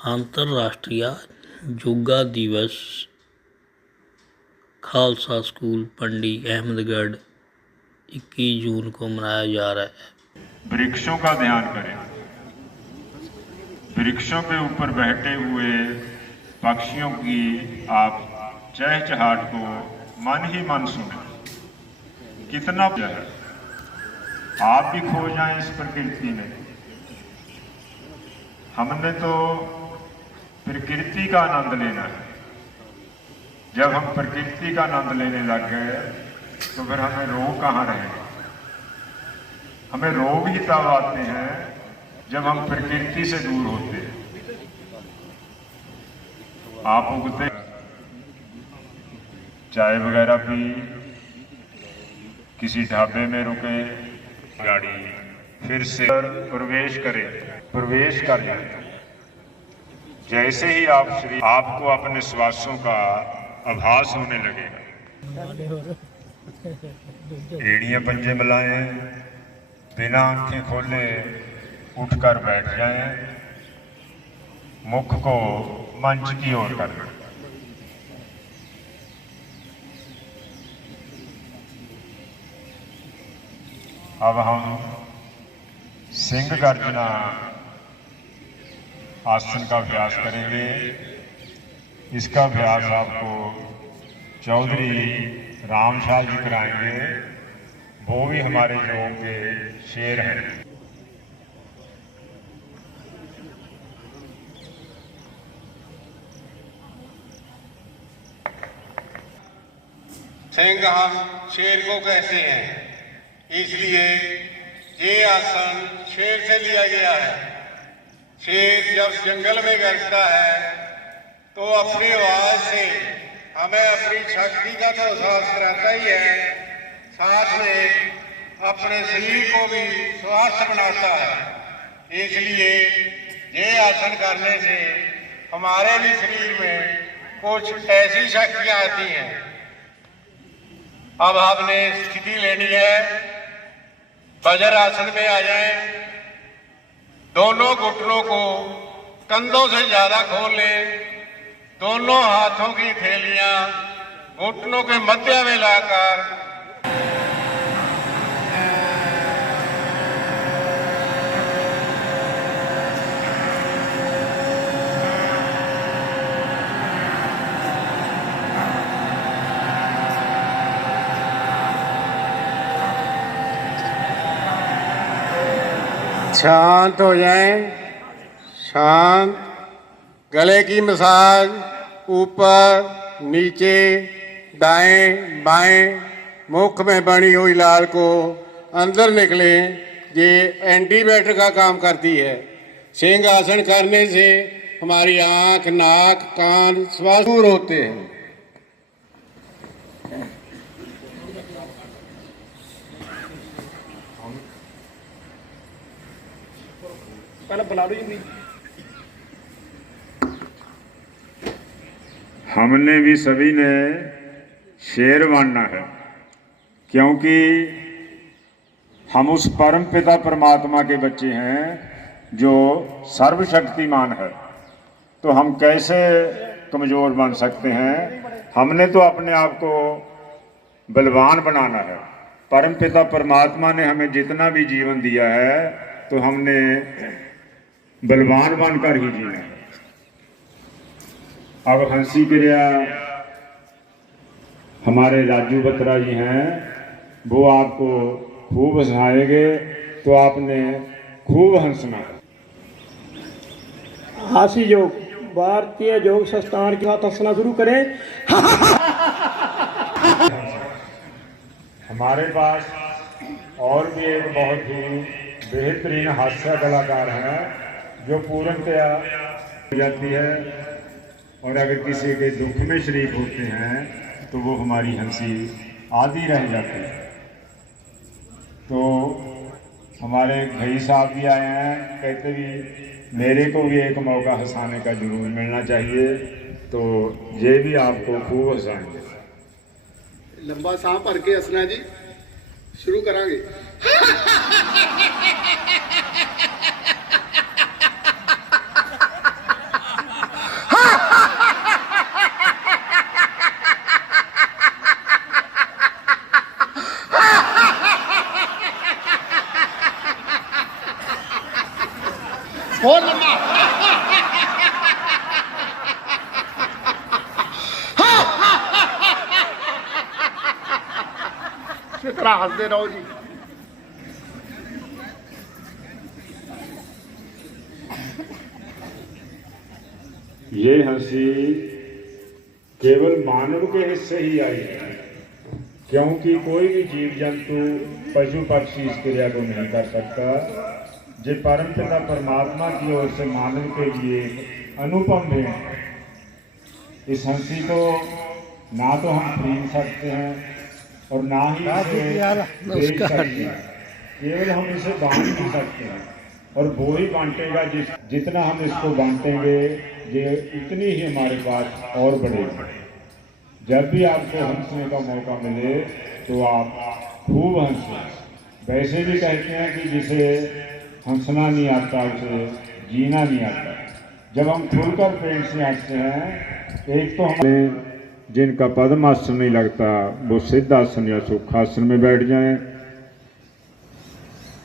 अंतरराष्ट्रीय योगा दिवस खालसा स्कूल पंडी अहमदगढ़ 21 जून को मनाया जा रहा है। वृक्षों का ध्यान करें। वृक्षों के ऊपर बैठे हुए पक्षियों की आप चहचहाट को मन ही मन सुने। कितना प्यार है। आप भी खो जाएं इस प्रकृति में। हमने तो प्रकृति का आनंद लेना है। जब हम प्रकृति का आनंद लेने लग गए तो फिर हमें रोग कहाँ रहेगा। हमें रोग ही तब आते हैं जब हम प्रकृति से दूर होते हैं। आप उगते चाय वगैरह पी, किसी ढाबे में रुके, गाड़ी फिर से प्रवेश करें, प्रवेश कर जाए। जैसे ही आपको अपने श्वासों का आभास होने लगेगा। एड़ियां पंजे मिलाएं, बिना आंखें खोले उठकर बैठ जाएं, मुख को मंच की ओर कर दें। अब हम सिंह गर्जना आसन का अभ्यास करेंगे। इसका अभ्यास आपको चौधरी रामशाह जी कराएंगे। वो भी हमारे योग के शेर हैं। सिंह हम शेर को कहते हैं, इसलिए ये आसन शेर से लिया गया है। शेर जब जंगल में गरजता है तो अपनी आवाज से हमें अपनी शक्ति का तो एहसास कराता ही है, साथ में अपने शरीर को भी स्वस्थ बनाता है। इसलिए ये आसन करने से हमारे भी शरीर में कुछ ऐसी शक्तियां आती हैं। अब आपने स्थिति लेनी है। वज्र आसन में आ जाएं। दोनों घुटनों को कंधों से ज्यादा खोल लें। दोनों हाथों की थैलियां घुटनों के मध्य में लाकर शांत हो जाएं। शांत। गले की मसाज ऊपर नीचे दाएं बाएं, मुख में बनी हुई लाल को अंदर निकले। ये एंटीबायोटिक का काम करती है। सिंह आसन करने से हमारी आंख, नाक, कान स्वास्थ्य दूर होते हैं। हमने भी सभी ने शेर बनना है, क्योंकि हम उस परम पिता परमात्मा के बच्चे हैं जो सर्वशक्तिमान है। तो हम कैसे कमजोर बन सकते हैं। हमने तो अपने आप को बलवान बनाना है। परम पिता परमात्मा ने हमें जितना भी जीवन दिया है तो हमने बलवान बनकर ही जीना है। अब हंसी क्रिया हमारे राजू बत्रा जी हैं, वो आपको खूब हंसाएंगे, तो आपने खूब हंसना है। हास्य योग, भारतीय योग संस्थान के साथ हंसना शुरू करें। हमारे पास और भी एक बहुत ही बेहतरीन हास्य कलाकार हैं जो पूर्णतया हो जाती है, और अगर किसी के दुख में शरीक होते हैं तो वो हमारी हंसी आधी रह जाती है। तो हमारे भाई साहब भी आए हैं, कहते भी मेरे को भी एक मौका हंसाने का जरूर मिलना चाहिए, तो ये भी आपको खूब हंसाएंगे। लंबा सांस भर के हंसना जी, शुरू करांगे। और लंबा। इसी तरह हंसते रहो जी। ये हंसी केवल मानव के हिस्से ही आई है, क्योंकि कोई भी जीव जंतु पशु पक्षी इस क्रिया को नहीं कर सकता। जो परम पिता परमात्मा की ओर से मानव के लिए अनुपम भेंट है। इस हंसी को ना तो हम खरीद सकते हैं और ना ही इसे बेच सकते हैं, केवल हम इसे बांट भी सकते हैं और वो ही बांटेगा जितना हम इसको बांटेंगे, ये इतनी ही हमारे पास और बढ़ेगी। जब भी आपको हंसने का मौका मिले तो आप खूब हंसें। वैसे भी कहते हैं कि जिसे हंसना नहीं आता उसे जीना नहीं आता। जब हम खुलकर प्रेम से हंसते हैं, एक तो हमें जिनका पद्मासन नहीं लगता वो सिद्धासन या सुखासन में बैठ जाएं।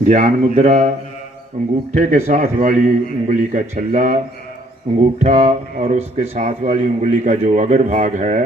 ज्ञान मुद्रा, अंगूठे के साथ वाली उंगली का छल्ला, अंगूठा और उसके साथ वाली उंगली का जो अग्र भाग है